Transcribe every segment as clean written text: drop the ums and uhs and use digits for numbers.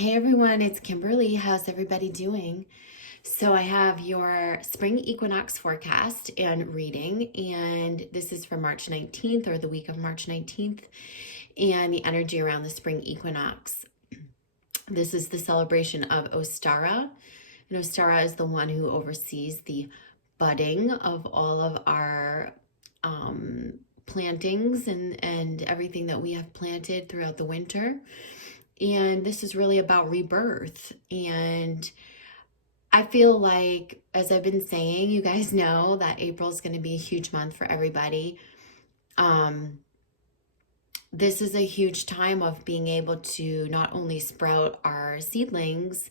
Hey everyone, it's Kimberly. How's everybody doing? So I have your spring equinox forecast and reading, and this is for March 19th or the week of March 19th, and the energy around the spring equinox. This is the celebration of Ostara, and Ostara is the one who oversees the budding of all of our plantings and everything that we have planted throughout the winter. And this is really about rebirth. And I feel like, as I've been saying, you guys know that April is going to be a huge month for everybody. This is a huge time of being able to not only sprout our seedlings,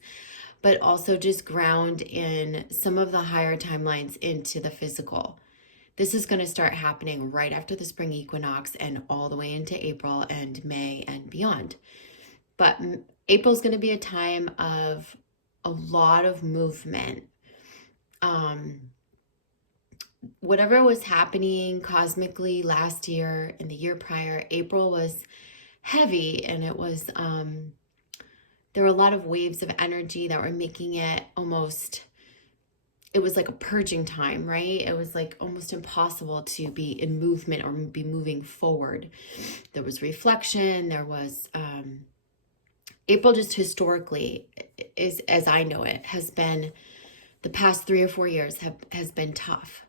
but also just ground in some of the higher timelines into the physical. This is going to start happening right after the spring equinox and all the way into April and May and beyond. But April's going to be a time of a lot of movement. Whatever was happening cosmically last year and the year prior, April was heavy, and it was there were a lot of waves of energy that were making it almost, it was like a purging time, right? It was like almost impossible to be in movement or be moving forward. There was reflection, there was April just historically is, as I know it, has been, the past 3 or 4 years has been tough,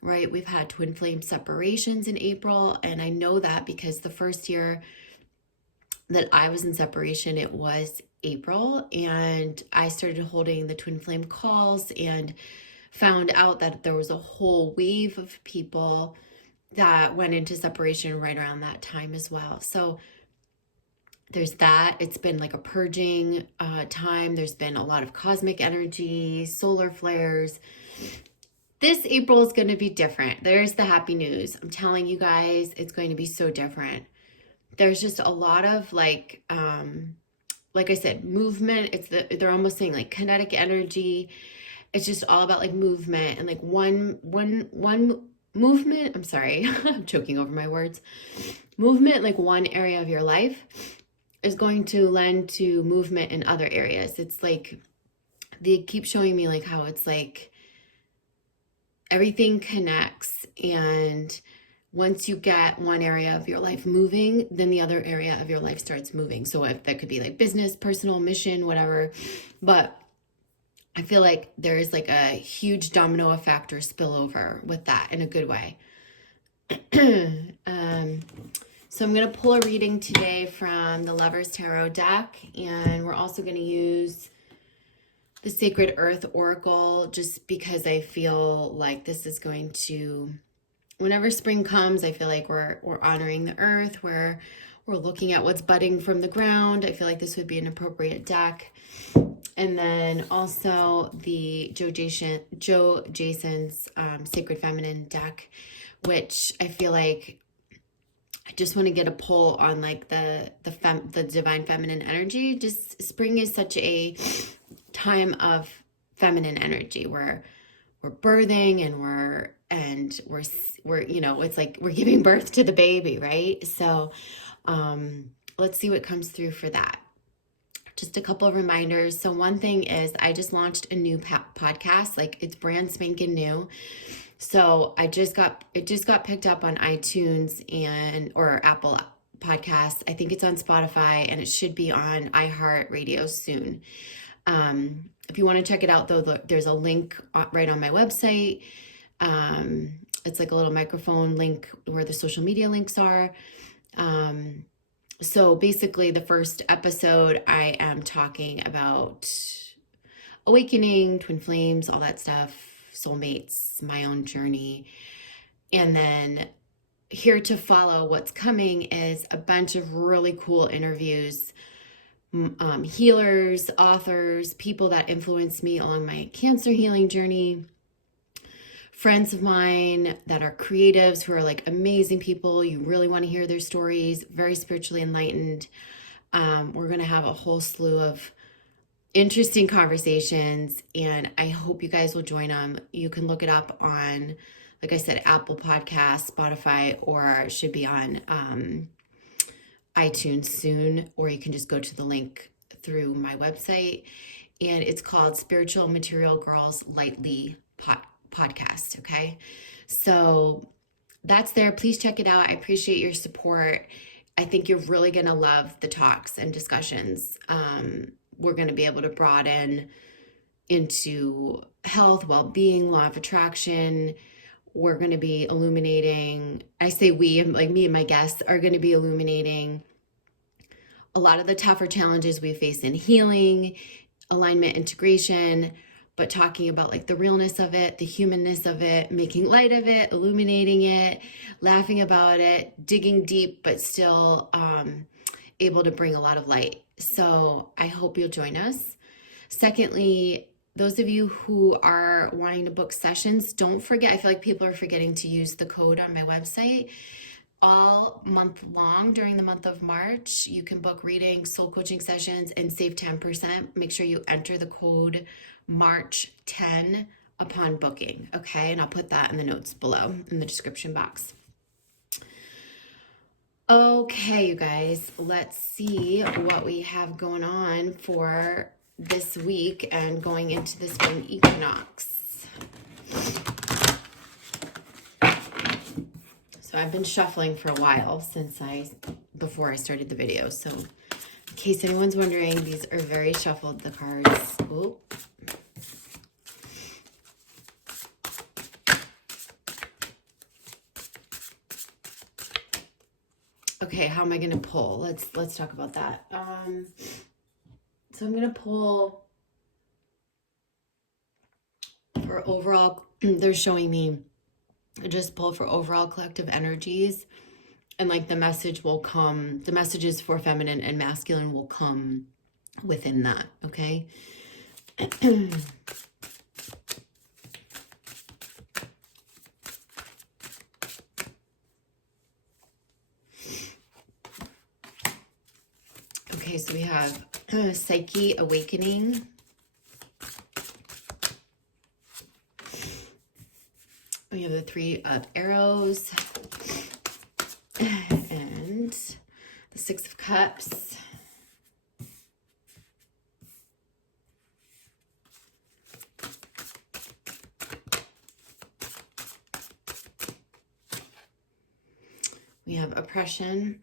right? We've had twin flame separations in April, and I know that because the first year that I was in separation, it was April, and I started holding the twin flame calls and found out that there was a whole wave of people that went into separation right around that time as well. So there's that. It's been like a purging time. There's been a lot of cosmic energy, solar flares. This April is going to be different. There's the happy news. I'm telling you guys, it's going to be so different. There's just a lot of like I said, movement. They're almost saying like kinetic energy. It's just all about like movement and like one movement. I'm sorry, I'm choking over my words. Movement, like one area of your life, is going to lend to movement in other areas. It's like they keep showing me like how it's like everything connects, and once you get one area of your life moving, then the other area of your life starts moving. So if that could be like business, personal, mission, whatever. But I feel like there is like a huge domino effect or spillover with that in a good way. So I'm going to pull a reading today from the Lover's Tarot deck, and we're also going to use the Sacred Earth Oracle just because I feel like this is going to, whenever spring comes, I feel like we're honoring the earth, we're looking at what's budding from the ground. I feel like this would be an appropriate deck. And then also the Joe Jason's Sacred Feminine deck, which I feel like I just want to get a pull on like the divine feminine energy. Just spring is such a time of feminine energy where we're birthing and we're you know, it's like we're giving birth to the baby, right? So let's see what comes through for that. Just a couple of reminders. So one thing is I just launched a new podcast, like it's brand spanking new. So it just got picked up on iTunes or Apple Podcasts. I think it's on Spotify, and it should be on iHeartRadio soon. If you want to check it out, though, there's a link right on my website. It's like a little microphone link where the social media links are. So basically the first episode, I am talking about awakening, twin flames, all that stuff, soulmates, my own journey. And then here to follow what's coming is a bunch of really cool interviews, healers, authors, people that influenced me along my cancer healing journey, friends of mine that are creatives who are like amazing people. You really want to hear their stories, very spiritually enlightened. We're going to have a whole slew of interesting conversations, and I hope you guys will join them. You can look it up on, like I said, Apple Podcasts, Spotify, or it should be on iTunes soon, or you can just go to the link through my website, and it's called Spiritual Material Girls Lightly Podcast. Okay, so that's there. Please check it out. I appreciate your support. I think you're really going to love the talks and discussions. We're going to be able to broaden into health, well-being, law of attraction. We're going to be illuminating, I say we, like me and my guests are going to be illuminating a lot of the tougher challenges we face in healing, alignment, integration, but talking about like the realness of it, the humanness of it, making light of it, illuminating it, laughing about it, digging deep, but still able to bring a lot of light. So I hope you'll join us. Secondly, those of you who are wanting to book sessions, don't forget, I feel like people are forgetting to use the code on my website. All month long during the month of March, you can book readings, soul coaching sessions, and save 10%. Make sure you enter the code March10 upon booking, okay? And I'll put that in the notes below in the description box. Okay, you guys, let's see what we have going on for this week and going into the spring equinox. So I've been shuffling for a while before I started the video. So in case anyone's wondering, these are very shuffled, the cards. Ooh. Okay, how am I going to pull? Let's talk about that. So I'm going to pull for overall, they're showing me, just pull for overall collective energies, and like the message will come, the messages for feminine and masculine will come within that, okay? Okay, so we have Psyche Awakening. We have the Three of Arrows and the Six of Cups. We have Oppression.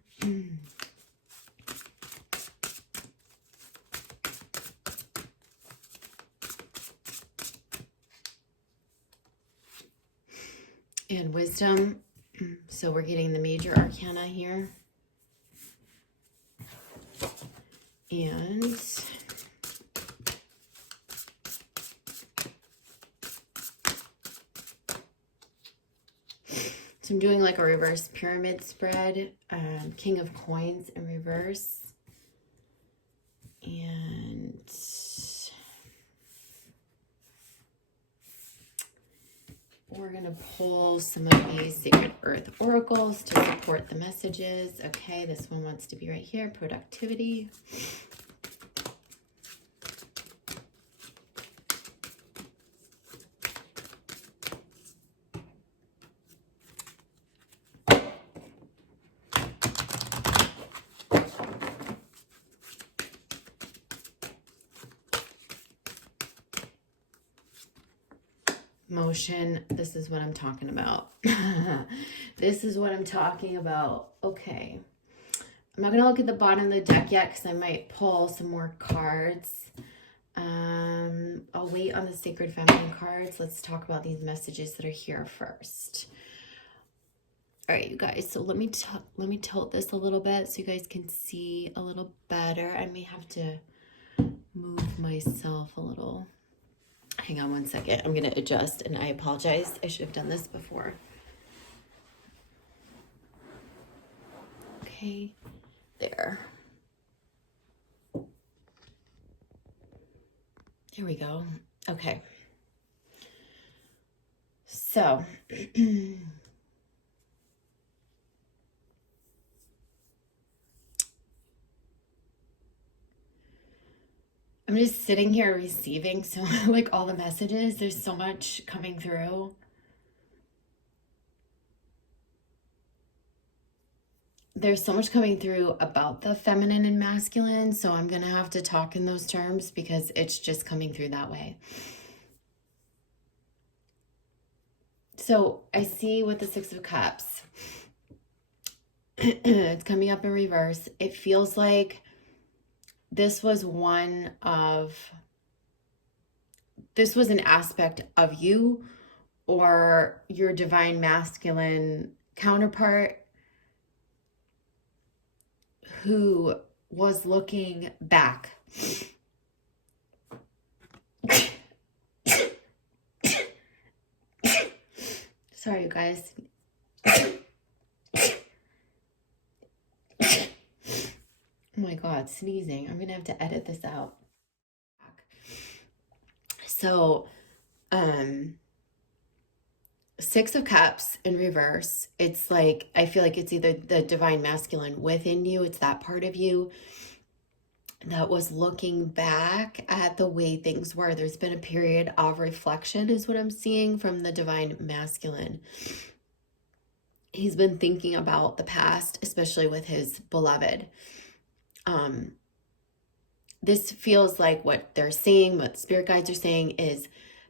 And Wisdom. So we're getting the major arcana here. And so I'm doing like a reverse pyramid spread. King of Coins in reverse. And we're going to pull some of these Sacred Earth oracles to support the messages. Okay, this one wants to be right here. Productivity. Motion. This is what I'm talking about. This is what I'm talking about. Okay. I'm not going to look at the bottom of the deck yet because I might pull some more cards. I'll wait on the Sacred Feminine cards. Let's talk about these messages that are here first. All right, you guys. So let me tilt this a little bit so you guys can see a little better. I may have to move myself a little. Hang on one second. I'm going to adjust, and I apologize. I should have done this before. Okay, there. There we go. Okay. So, I'm just sitting here receiving so like all the messages. There's so much coming through. there's so much coming through about the feminine and masculine, so I'm going to have to talk in those terms because it's just coming through that way. So I see with the Six of Cups, it's coming up in reverse. It feels like this was an aspect of you or your divine masculine counterpart who was looking back. Sorry, you guys. Oh my God, sneezing. I'm gonna have to edit this out. So, Six of Cups in reverse. It's like, I feel like it's either the divine masculine within you, it's that part of you that was looking back at the way things were. There's been a period of reflection, is what I'm seeing from the divine masculine. He's been thinking about the past, especially with his beloved. This feels like what they're saying, what spirit guides are saying is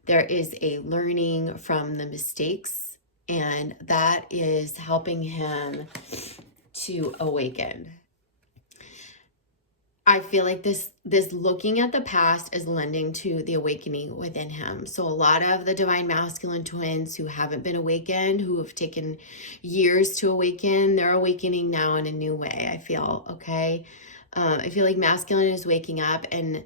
there is a learning from the mistakes, and that is helping him to awaken. I feel like this looking at the past is lending to the awakening within him. So a lot of the divine masculine twins who haven't been awakened, who have taken years to awaken, they're awakening now in a new way, I feel, okay? I feel like masculine is waking up, and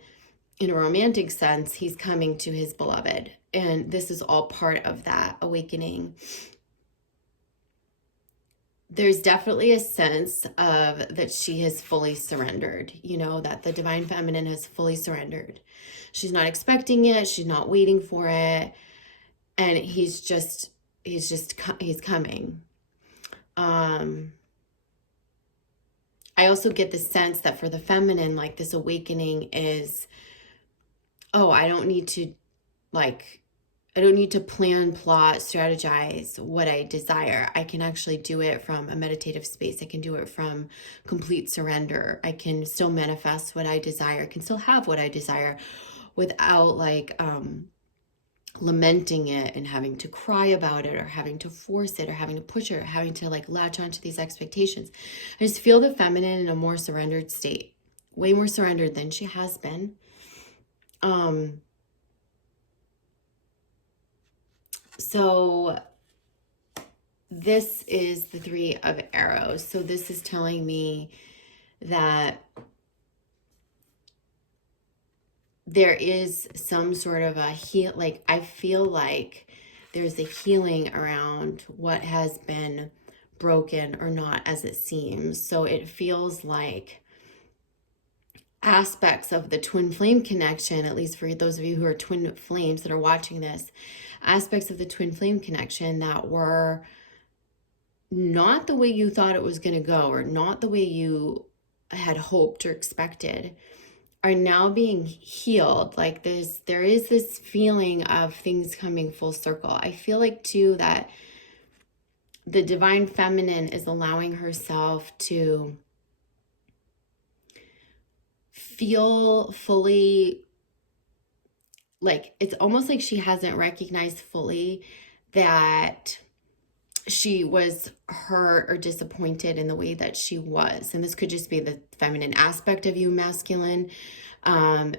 in a romantic sense, he's coming to his beloved. And this is all part of that awakening. There's definitely a sense of that she has fully surrendered, you know, that the divine feminine has fully surrendered. She's not expecting it. She's not waiting for it. And he's coming. I also get the sense that for the feminine, like this awakening is, oh, I don't need to plan, plot, strategize what I desire. I can actually do it from a meditative space. I can do it from complete surrender. I can still manifest what I desire. I can still have what I desire without lamenting it and having to cry about it or having to force it or having to push it or having to latch onto these expectations. I just feel the feminine in a more surrendered state, way more surrendered than she has been. So this is the Three of Arrows. So this is telling me that there is some sort of a I feel like there's a healing around what has been broken or not as it seems. So it feels like aspects of the twin flame connection, at least for those of you who are twin flames that are watching this, aspects of the twin flame connection that were not the way you thought it was going to go or not the way you had hoped or expected are now being healed. Like there is this feeling of things coming full circle. I feel like too that the divine feminine is allowing herself to feel fully, it's almost like she hasn't recognized fully that she was hurt or disappointed in the way that she was. And this could just be the feminine aspect of you, masculine, or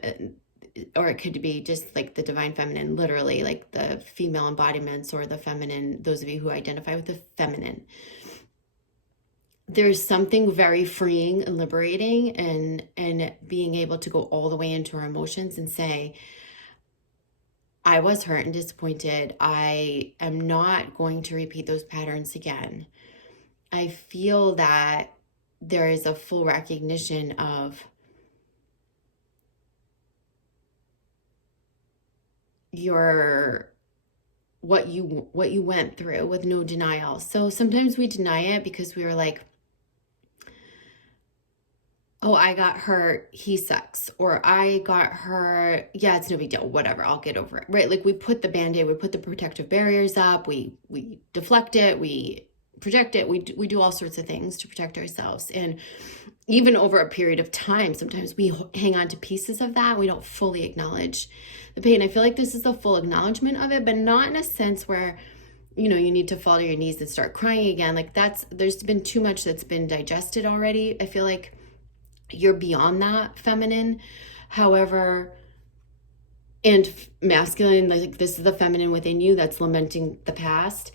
it could be just the divine feminine, literally the female embodiments or the feminine, those of you who identify with the feminine. There's something very freeing and liberating and being able to go all the way into our emotions and say, I was hurt and disappointed. I am not going to repeat those patterns again. I feel that there is a full recognition of what you went through with no denial. So sometimes we deny it because we were like, oh, I got hurt, he sucks. Or I got hurt, yeah, it's no big deal, whatever, I'll get over it, right? We put the Band-Aid, we put the protective barriers up, we deflect it, we project it. We do all sorts of things to protect ourselves. And even over a period of time, sometimes we hang on to pieces of that. We don't fully acknowledge the pain. I feel like this is the full acknowledgement of it, but not in a sense where, you know, you need to fall to your knees and start crying again. Like there's been too much that's been digested already. I feel like you're beyond that, feminine. However, and masculine, like this is the feminine within you that's lamenting the past.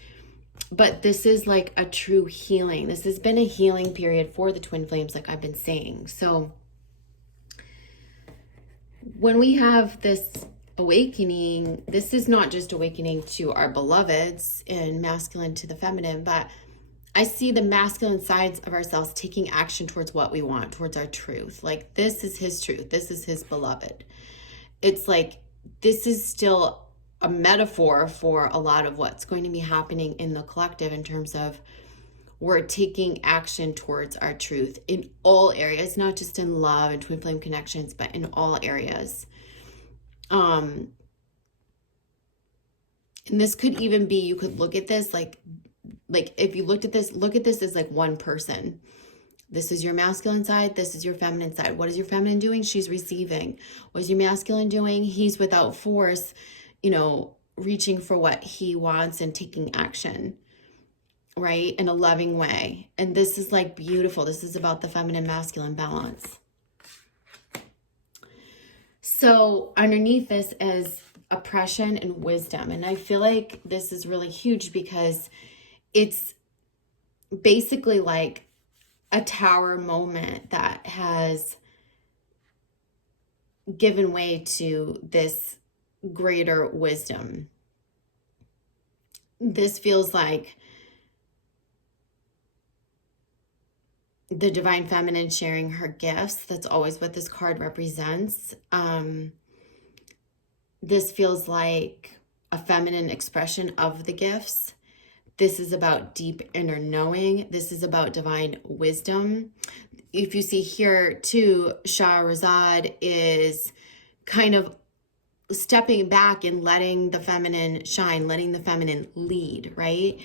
But this is like a true healing. This has been a healing period for the twin flames, like I've been saying. So when we have this awakening, this is not just awakening to our beloveds and masculine to the feminine, but I see the masculine sides of ourselves taking action towards what we want, towards our truth. Like this is his truth. This is his beloved. It's like, this is still a metaphor for a lot of what's going to be happening in the collective in terms of we're taking action towards our truth in all areas, not just in love and twin flame connections, but in all areas. And this could even be, you could look at this like if you look at this as like one person. This is your masculine side. This is your feminine side. What is your feminine doing? She's receiving. What is your masculine doing? He's without force, you know, reaching for what he wants and taking action, right? In a loving way. And this is like beautiful. This is about the feminine masculine balance. So underneath this is oppression and wisdom. And I feel like this is really huge because it's basically like a tower moment that has given way to this greater wisdom. This feels like the divine feminine sharing her gifts. That's always what this card represents. This feels like a feminine expression of the gifts. This is about deep inner knowing. This is about divine wisdom. If you see here too, Shahrazad is kind of stepping back and letting the feminine shine, letting the feminine lead, right?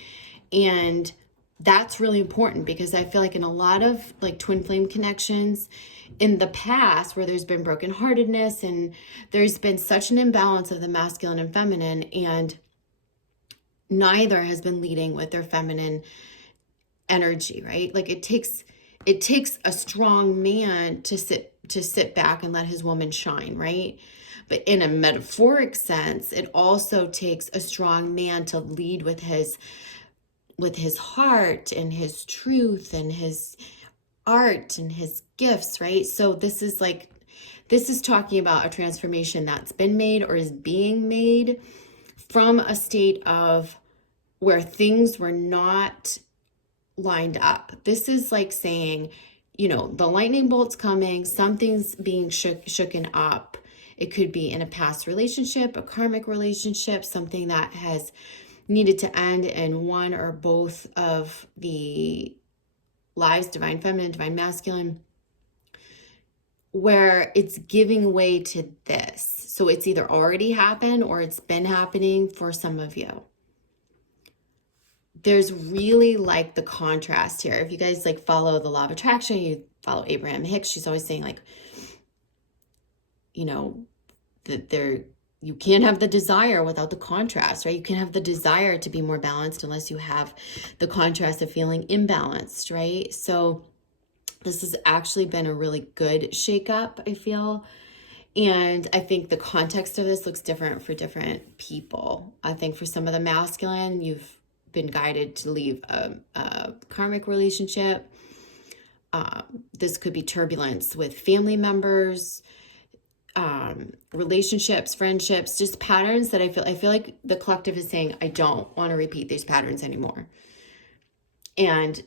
And that's really important because I feel like in a lot of like twin flame connections in the past where there's been brokenheartedness and there's been such an imbalance of the masculine and feminine, and neither has been leading with their feminine energy, right? Like it takes a strong man to sit back and let his woman shine, right? But in a metaphoric sense, it also takes a strong man to lead with his heart and his truth and his art and his gifts, right? So this is talking about a transformation that's been made or is being made from a state of where things were not lined up. This is like saying, you know, the lightning bolt's coming, something's being shooken up. It could be in a past relationship, a karmic relationship, something that has needed to end in one or both of the lives, divine feminine, divine masculine, where it's giving way to this. So it's either already happened or it's been happening for some of you. There's really like the contrast here. If you guys like follow the law of attraction, you follow Abraham Hicks, she's always saying like, you know, that you can't have the desire without the contrast, right? You can't have the desire to be more balanced unless you have the contrast of feeling imbalanced, right? So this has actually been a really good shakeup, I feel. And I think the context of this looks different for different people. I think for some of the masculine, you've been guided to leave a karmic relationship. This could be turbulence with family members, relationships, friendships, just patterns that I feel like the collective is saying, I don't want to repeat these patterns anymore. And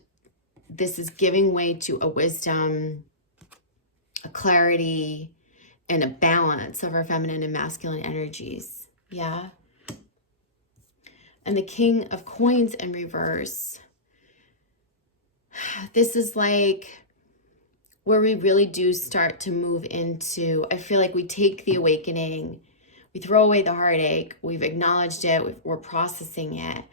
this is giving way to a wisdom, a clarity, and a balance of our feminine and masculine energies. Yeah. And the King of Coins in reverse. This is like where we really do start to move into, I feel like we take the awakening, we throw away the heartache, we've acknowledged it, we're processing it.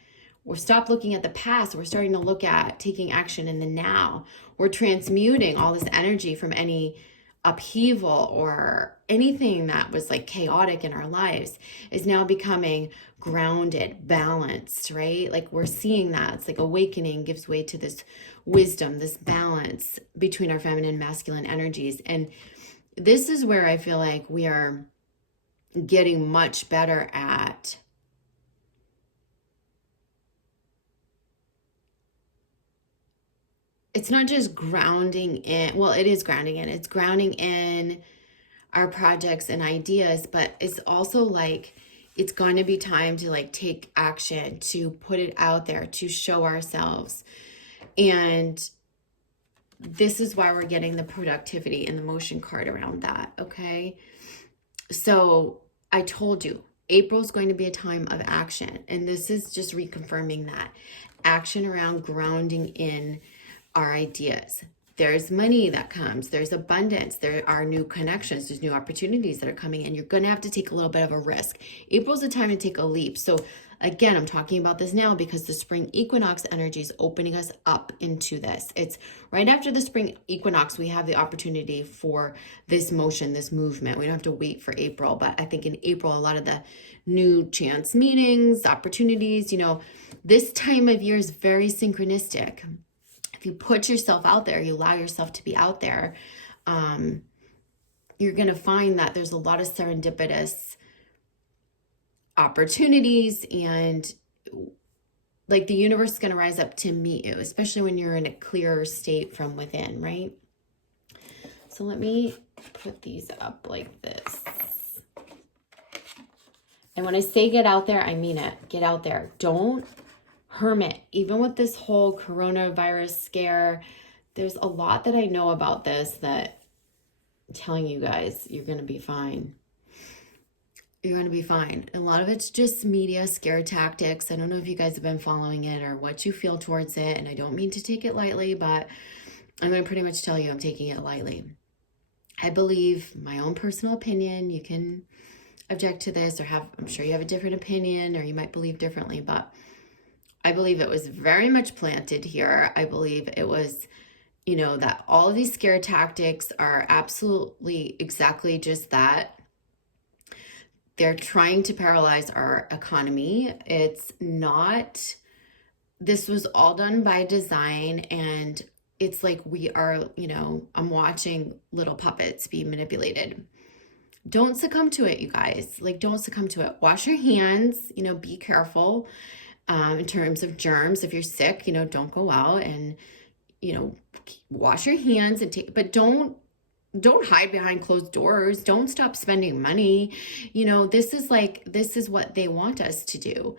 We're stopped looking at the past. We're starting to look at taking action in the now. We're transmuting all this energy from any upheaval or anything that was like chaotic in our lives is now becoming grounded, balanced, right? Like we're seeing that. It's like awakening gives way to this wisdom, this balance between our feminine and masculine energies. And this is where I feel like we are getting much better at it's not just grounding in, well, it is grounding in, it's grounding in our projects and ideas, but it's also like, it's going to be time to like take action, to put it out there, to show ourselves. And this is why we're getting the productivity and the motion card around that. Okay. So I told you, April's going to be a time of action. And this is just reconfirming that action around grounding in our ideas. There's money that comes, there's abundance, there are new connections, there's new opportunities that are coming in. You're going to have to take a little bit of a risk. April's a time to take a leap. So again, I'm talking about this now because the spring equinox energy is opening us up into this. It's right after the spring equinox, we have the opportunity for this motion, this movement. We don't have to wait for April, but I think in April, a lot of the new chance meetings, opportunities, this time of year is very synchronistic. If you put yourself out there, you allow yourself to be out there, you're going to find that there's a lot of serendipitous opportunities, and like the universe is going to rise up to meet you, especially when you're in a clearer state from within, right? So let me put these up like this. And when I say get out there, I mean it. Get out there. Don't hermit. Even with this whole coronavirus scare, there's a lot that I know about this that I'm telling you guys, you're going to be fine. You're going to be fine. A lot of it's just media scare tactics. I don't know if you guys have been following it or what you feel towards it. And I don't mean to take it lightly, but I'm going to pretty much tell you I'm taking it lightly. I believe my own personal opinion. You can object to this or I'm sure you have a different opinion or you might believe differently, but I believe it was very much planted here. I believe it was, that all of these scare tactics are absolutely exactly just that. They're trying to paralyze our economy. It's not, this was all done by design, and it's like we are, I'm watching little puppets be manipulated. Don't succumb to it, you guys. Like, don't succumb to it. Wash your hands, be careful. In terms of germs, if you're sick, don't go out and, wash your hands and but don't hide behind closed doors. Don't stop spending money. This is what they want us to do.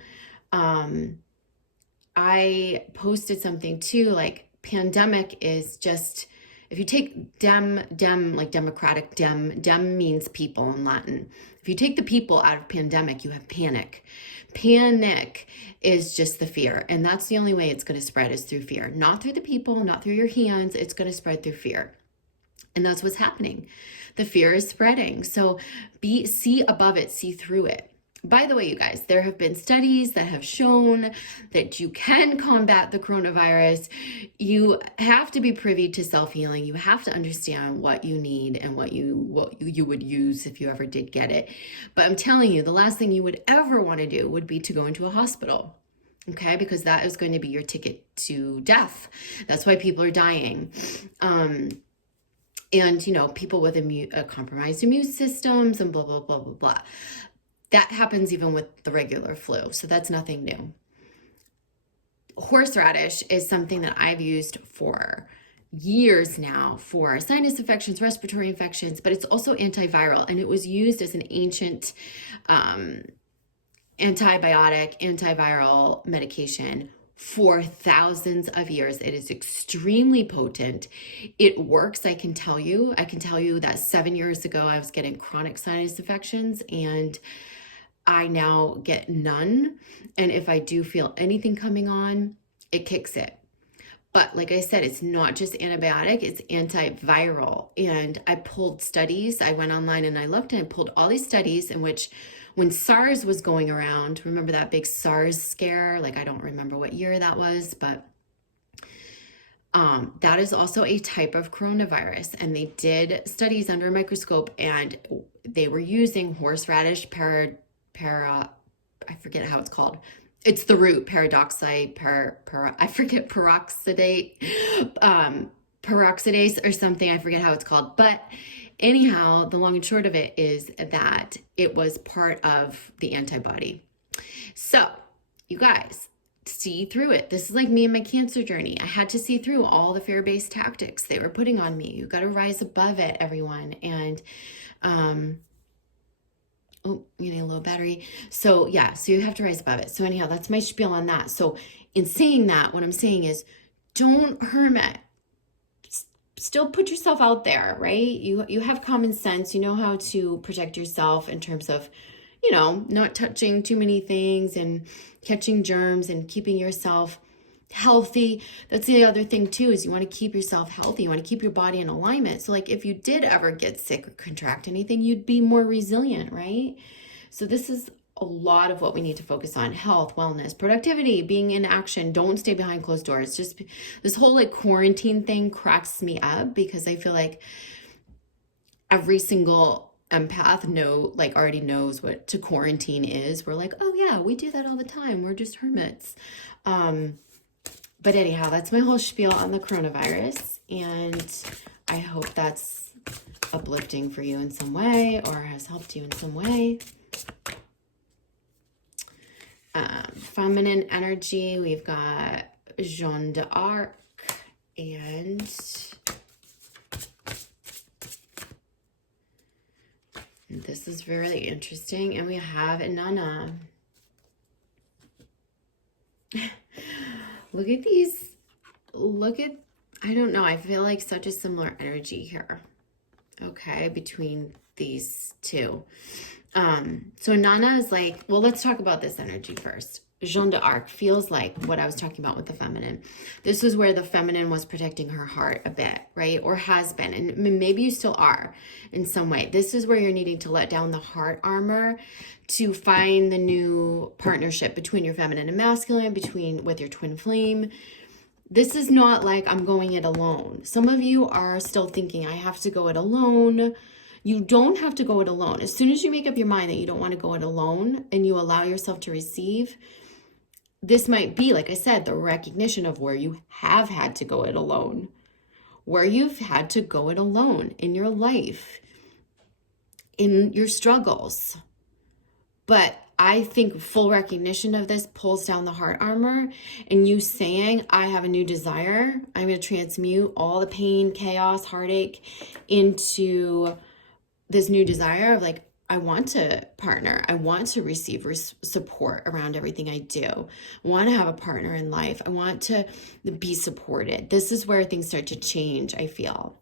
I posted something too, like pandemic is just, if you take like democratic, dem means people in Latin. If you take the people out of pandemic, you have panic. Panic is just the fear. And that's the only way it's going to spread is through fear. Not through the people, not through your hands. It's going to spread through fear. And that's what's happening. The fear is spreading. So see above it, see through it. By the way, you guys, there have been studies that have shown that you can combat the coronavirus. You have to be privy to self-healing. You have to understand what you need and what you would use if you ever did get it. But I'm telling you, the last thing you would ever want to do would be to go into a hospital. Okay, because that is going to be your ticket to death. That's why people are dying. And, people with compromised immune systems and blah, blah, blah, blah, blah. That happens even with the regular flu. So that's nothing new. Horseradish is something that I've used for years now for sinus infections, respiratory infections, but it's also antiviral. And it was used as an ancient antibiotic, antiviral medication for thousands of years. It is extremely potent. It works, I can tell you. I can tell you that 7 years ago, I was getting chronic sinus infections and I now get none. And if I do feel anything coming on, it kicks it. But like I said, it's not just antibiotic, it's antiviral. And I pulled studies. I went online and I looked and I pulled all these studies in which when SARS was going around, remember that big SARS scare? Like I don't remember what year that was, but that is also a type of coronavirus. And they did studies under a microscope and they were using horseradish I forget how it's called. It's the root, I forget, peroxidase or something. I forget how it's called. But anyhow, the long and short of it is that it was part of the antibody. So, you guys, see through it. This is like me and my cancer journey. I had to see through all the fear-based tactics they were putting on me. You got to rise above it, everyone. And, oh, getting a low battery. So yeah, so you have to rise above it. So anyhow, that's my spiel on that. So in saying that, what I'm saying is don't hermit. Still put yourself out there, right? You have common sense. You know how to protect yourself in terms of, you know, not touching too many things and catching germs and keeping yourself healthy. That's the other thing too, is you want to keep yourself healthy. You want to keep your body in alignment. So like if you did ever get sick or contract anything, you'd be more resilient, right? So this is a lot of what we need to focus on: health, wellness, productivity, being in action. Don't stay behind closed doors. Just this whole like quarantine thing cracks me up because I feel like every single empath already knows what to quarantine is. We're like, oh yeah, we do that all the time. We're just hermits. But anyhow, that's my whole spiel on the coronavirus. And I hope that's uplifting for you in some way or has helped you in some way. Feminine energy, we've got Jeanne d'Arc and this is really interesting. And we have Inanna. Look at these. I don't know. I feel like such a similar energy here. Okay, between these two. So Inanna is like, well, let's talk about this energy first. Jeanne d'Arc feels like what I was talking about with the feminine. This is where the feminine was protecting her heart a bit, right? Or has been. And maybe you still are in some way. This is where you're needing to let down the heart armor to find the new partnership between your feminine and masculine, with your twin flame. This is not like I'm going it alone. Some of you are still thinking, I have to go it alone. You don't have to go it alone. As soon as you make up your mind that you don't want to go it alone and you allow yourself to receive, this might be, like I said, the recognition of where you have had to go it alone, where you've had to go it alone in your life, in your struggles. But I think full recognition of this pulls down the heart armor, and you saying, I have a new desire. I'm going to transmute all the pain, chaos, heartache into this new desire of like, I want to partner. I want to receive support around everything I do. I want to have a partner in life. I want to be supported. This is where things start to change, I feel.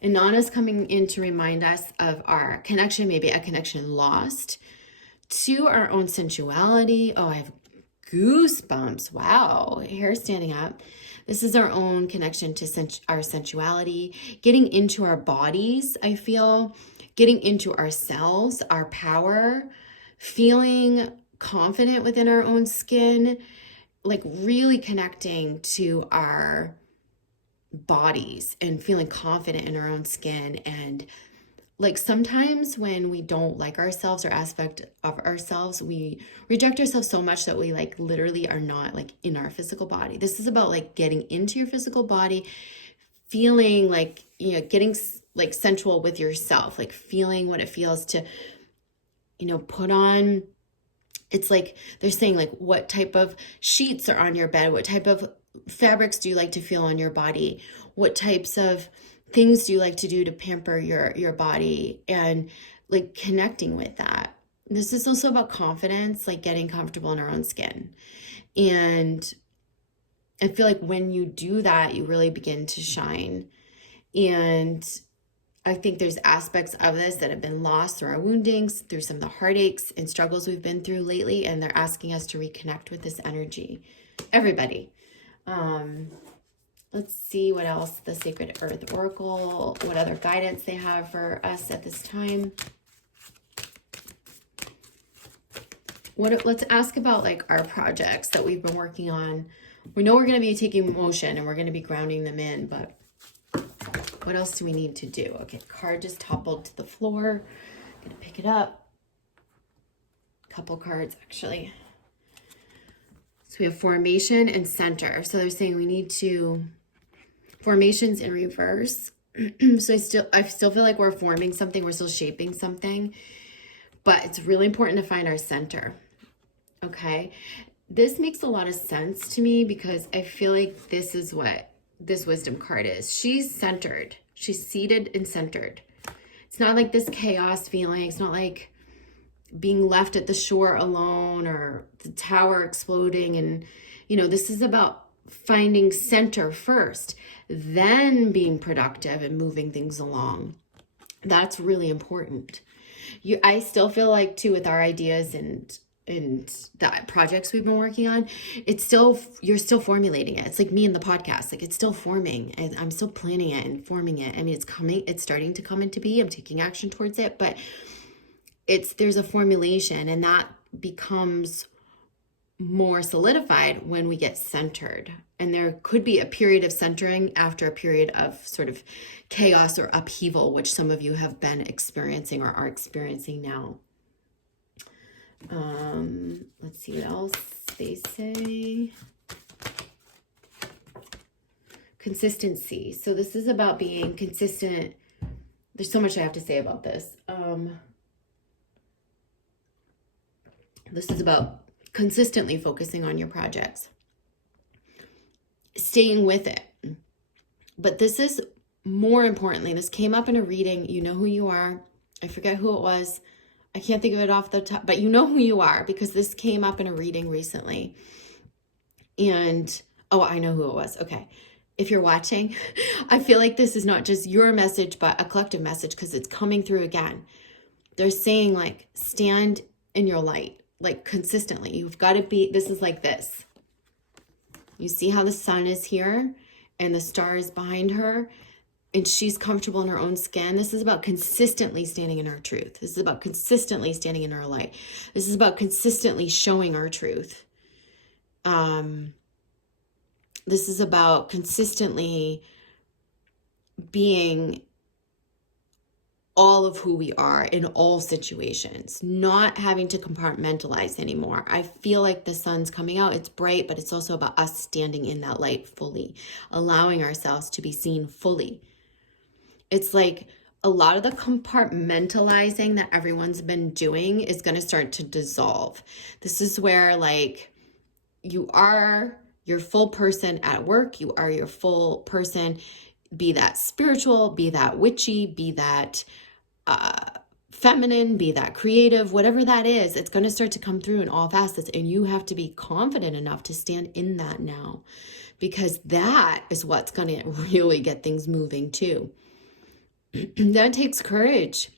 And Nana's coming in to remind us of our connection, maybe a connection lost to our own sensuality. Oh, I have goosebumps. Wow, hair standing up. This is our own connection to our sensuality, getting into our bodies, I feel, getting into ourselves, our power, feeling confident within our own skin, like really connecting to our bodies and feeling confident in our own skin. And like sometimes when we don't like ourselves or aspect of ourselves, we reject ourselves so much that we like literally are not like in our physical body. This is about like getting into your physical body, feeling like, you know, getting like sensual with yourself, like feeling what it feels to, you know, put on. It's like they're saying like, what type of sheets are on your bed? What type of fabrics do you like to feel on your body? What types of things do you like to do to pamper your body, and like connecting with that? This is also about confidence, like getting comfortable in our own skin. And I feel like when you do that, you really begin to shine. And I think there's aspects of this that have been lost through our woundings, through some of the heartaches and struggles we've been through lately, and they're asking us to reconnect with this energy. Everybody. Let's see what else the Sacred Earth Oracle, what other guidance they have for us at this time. Let's ask about like our projects that we've been working on. We know we're going to be taking motion and we're going to be grounding them in, but what else do we need to do? Okay, card just toppled to the floor. I'm going to pick it up. Couple cards actually. So we have formation and center. So they're saying we need to, formations in reverse. So I still feel like we're forming something. We're still shaping something, but it's really important to find our center. Okay. This makes a lot of sense to me because I feel like this is what this wisdom card is. She's centered. She's seated and centered. It's not like this chaos feeling. It's not like being left at the shore alone or the tower exploding. And, you know, this is about finding center first, then being productive and moving things along. That's really important. I still feel like too, with our ideas and the projects we've been working on, you're still formulating it. It's like me in the podcast, like it's still forming and I'm still planning it and forming it. I mean, it's starting to come into be. I'm taking action towards it, but there's a formulation and that becomes more solidified when we get centered. And there could be a period of centering after a period of sort of chaos or upheaval, which some of you have been experiencing or are experiencing now. Let's see what else they say. Consistency. So this is about being consistent. There's so much I have to say about this. This is about consistently focusing on your projects, staying with it. But this is more importantly, this came up in a reading. You know who you are. I forget who it was. I can't think of it off the top, but you know who you are because this came up in a reading recently. And, oh, I know who it was. Okay. If you're watching, I feel like this is not just your message, but a collective message because it's coming through again. They're saying like, stand in your light, like consistently. You've got to be, this is like this. You see how the sun is here and the star is behind her and she's comfortable in her own skin. This is about consistently standing in her truth. This is about consistently standing in her light. This is about consistently showing our truth. This is about consistently being all of who we are in all situations, not having to compartmentalize anymore. I feel like the sun's coming out. It's bright, but it's also about us standing in that light fully, allowing ourselves to be seen fully. It's like a lot of the compartmentalizing that everyone's been doing is going to start to dissolve. This is where like you are your full person at work. You are your full person, be that spiritual, be that witchy, be that feminine, be that creative, whatever that is, it's going to start to come through in all facets. And you have to be confident enough to stand in that now, because that is what's going to really get things moving too. That takes courage.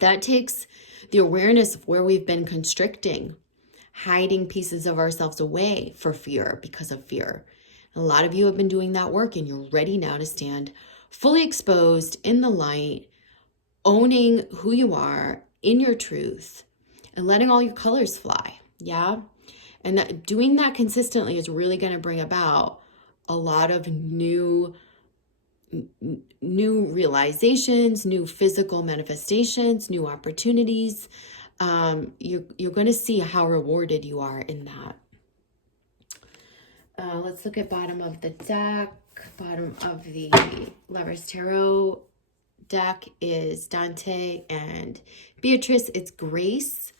That takes the awareness of where we've been constricting, hiding pieces of ourselves away for fear, because of fear. And a lot of you have been doing that work and you're ready now to stand fully exposed in the light, owning who you are in your truth and letting all your colors fly. Yeah. And doing that consistently is really going to bring about a lot of new realizations, new physical manifestations, new opportunities. You're going to see how rewarded you are in that. Let's look at bottom of the deck. Bottom of the Lovers Tarot deck is Dante and Beatrice. It's Grace.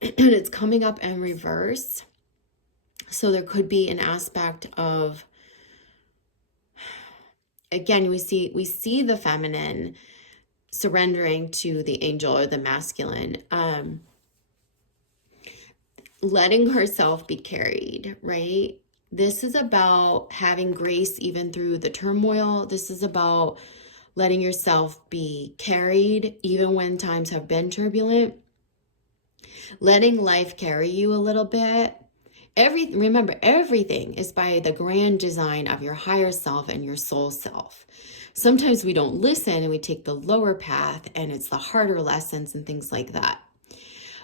And it's coming up in reverse. So there could be an aspect of, again, we see the feminine surrendering to the angel or the masculine, letting herself be carried, right? This is about having grace even through the turmoil. This is about letting yourself be carried even when times have been turbulent. Letting life carry you a little bit Remember, everything is by the grand design of your higher self and your soul self. Sometimes we don't listen and we take the lower path, and it's the harder lessons and things like that.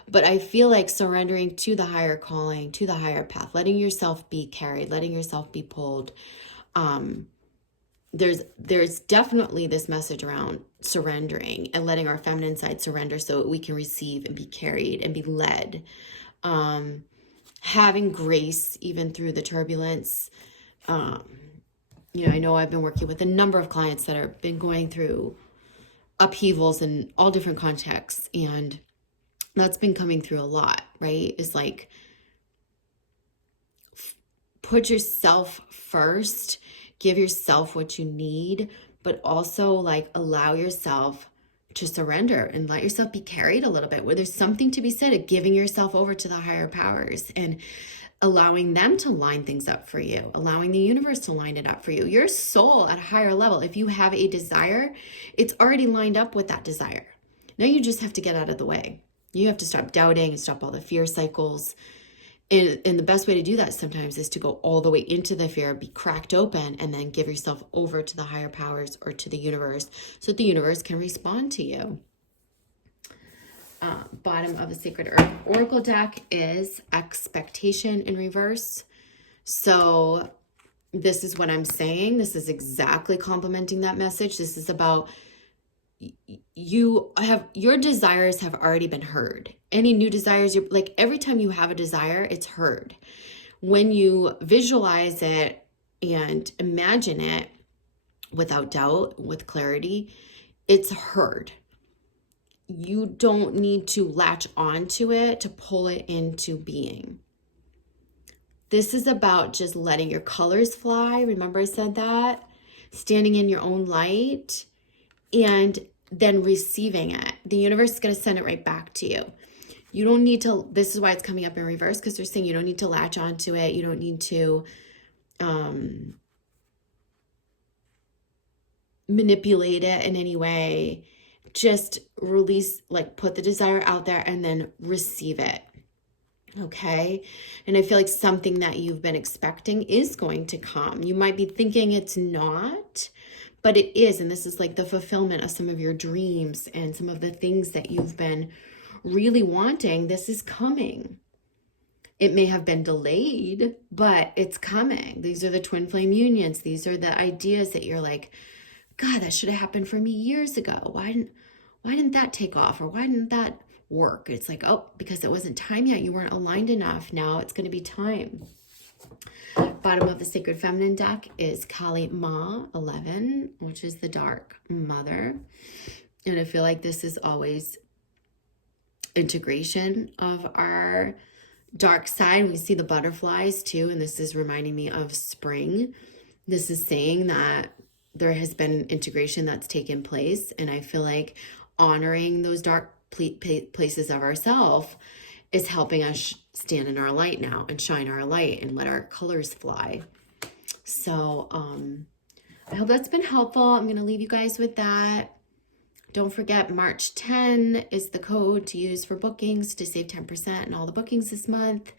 But I feel like surrendering to the higher calling, to the higher path, letting yourself be carried, letting yourself be pulled. There's definitely this message around surrendering and letting our feminine side surrender so we can receive and be carried and be led. Having grace even through the turbulence. I know I've been working with a number of clients that have been going through upheavals in all different contexts, and that's been coming through a lot, right? It's like, put yourself first, give yourself what you need, but also like allow yourself to surrender and let yourself be carried a little bit, where there's something to be said of giving yourself over to the higher powers and allowing them to line things up for you, allowing the universe to line it up for you. Your soul at a higher level, if you have a desire, it's already lined up with that desire. Now you just have to get out of the way. You have to stop doubting and stop all the fear cycles. And the best way to do that sometimes is to go all the way into the fear, be cracked open, and then give yourself over to the higher powers or to the universe so that the universe can respond to you. Bottom of the Sacred Earth Oracle deck is expectation in reverse. So this is what I'm saying. This is exactly complementing that message. This is about your desires have already been heard. Any new desires, like every time you have a desire, it's heard. When you visualize it and imagine it without doubt, with clarity, it's heard. You don't need to latch onto it to pull it into being. This is about just letting your colors fly. Remember I said that? Standing in your own light and then receiving it. The universe is going to send it right back to you. You don't need to, this is why it's coming up in reverse, because they're saying you don't need to latch onto it. You don't need to manipulate it in any way. Just release, like put the desire out there and then receive it. Okay. And I feel like something that you've been expecting is going to come. You might be thinking it's not, but it is. And this is like the fulfillment of some of your dreams and some of the things that you've been really wanting. This is coming. It may have been delayed, but it's coming. These are the twin flame unions. These are the ideas that you're like, God, that should have happened for me years ago. Why didn't that take off? Or why didn't that work? It's like, oh, because it wasn't time yet. You weren't aligned enough. Now it's going to be time. Bottom of the Sacred Feminine deck is Kali Ma 11, which is the Dark Mother. And I feel like this is always integration of our dark side. We see the butterflies too. And this is reminding me of spring. This is saying that there has been integration that's taken place. And I feel like honoring those dark places of ourselves is helping us stand in our light now and shine our light and let our colors fly. So I hope that's been helpful. I'm going to leave you guys with that. Don't forget, March 10 is the code to use for bookings to save 10% on all the bookings this month.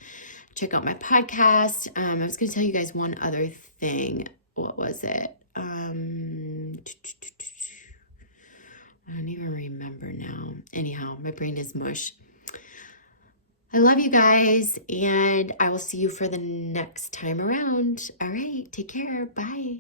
Check out my podcast. I was going to tell you guys one other thing. What was it? I don't even remember now. Anyhow, my brain is mush. I love you guys, and I will see you for the next time around. All right, take care. Bye.